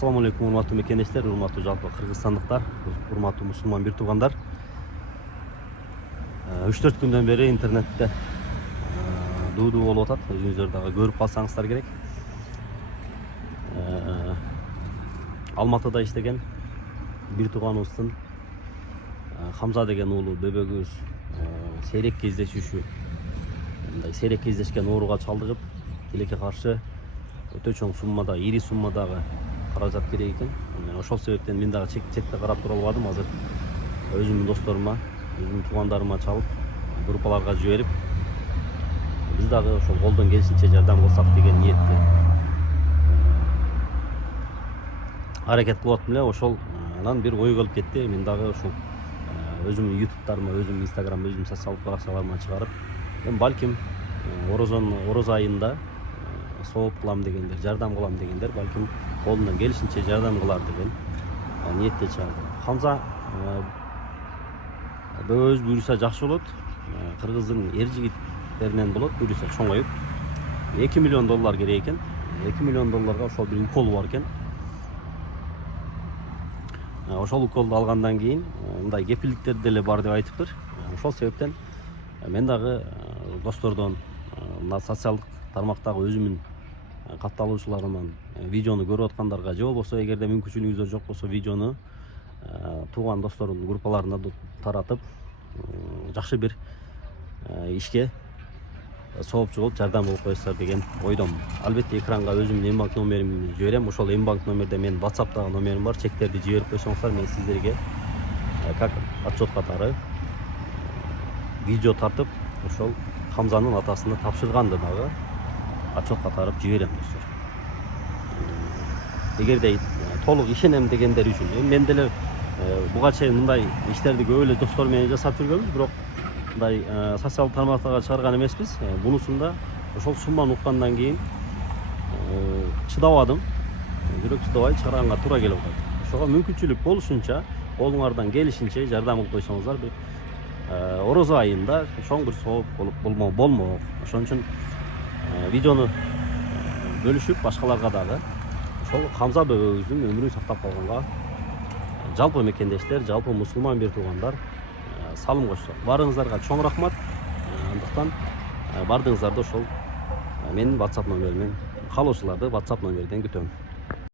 Assalamu alaikum, урматтуу мекендештер, урматтуу жалпы кыргызстандыктар, урматтуу мусулман бир туугандар. 3-4 күндөн бери интернетте дуу болуп атат. Өзүңүздөр дагы көрүп калсаңыздар керек. Алматыда иштеген бир тууганыбыздын Хамза деген уулу бөбөгүбүз сейрек кездешүүшү, мындай сейрек кездешкен ооруга чалдыгып, тилекке каршы өтө чоң суммада, ири суммадагы каражат керек экен. Ошол себептен мен дагы четте карап тура албадым. Азыр өзүмдүн досторума, өзүмдүн туугандарыма чалып, группаларга жиберип, биз дагы ошол колдон келишинче жардам кылсак деген ниетте аракет кылып атам эле. Ошолдан бир ой келип кетти. Мен дагы ушул өзүмдүн ютубтарыма, өзүмдүн инстаграм, өзүмдүн социалдык баракчаларыма чыгарып, балким орозо айында сооп кылам дегендер, жардам кылам дегендер, балким колунан келишинче жардам кылар деген ниетте чыгардым. Хамза бөбөгүбүз буюрса жакшы болот. Кыргыздын эр жигиттеринен болот, буюрса чоңоюп. $2 миллион керек экен. $2 миллион ошол бир укол бар экен. Ошол уколду алгандан кийин мындай кепилдиктер деле бар деп айтыптыр. Ошол себептен мен дагы достордон, мына социалдык тармактагы өзүмдүн катталуучуларыман видеону көрүп аткандарга же болбосо, эгерде мүмкүнчүлүгүңүздөр жок болсо, видеону тууган достордун группаларына таратып, жакшы бир ишке соопчу болуп жардам болуп коесуздар деген ойдомун. Албетте экранга өзүмдүн Мбанк номеримди жиберем. Ошол Мбанк номерде менин WhatsApp'тагы номерим бар. Чектерди жиберип койсоңуздар, мен сиздерге как отчет катары видео тартып, ошол Хамзанын атасына тапшырганды дагы отчет катары жиберем, достор. Эгерде толук ишенем дегендер үчүн, мен деле буга чейин мындай иштерди көп эле достор менен жасап жүргөнбүз, бирок мындай социалдык тармактарга чыгарган эмеспиз. Бунусунда ошол сумманы уккандан кийин чыдабадым, жүрөк чыдабай чыгарганга туура келип атат. Ошого мүмкүнчүлүк болушунча, колуңардан келишинче жардам кылып койсоңуздар, бир орозо айында чоң бир сооп болмок. Ошон үчүн видеону бөлүшүп, башкаларга дагы ошол Хамза бөбөгүбүздүн өмүрүн сактап калганга жалпы мекендештер, жалпы мусулман бир туугандар салым кошсок. Баарыңыздарга чоң рахмат. Андыктан бардыгыңыздарды ошол менин WhatsApp номеримден, каалоочуларды WhatsApp номерден күтөм.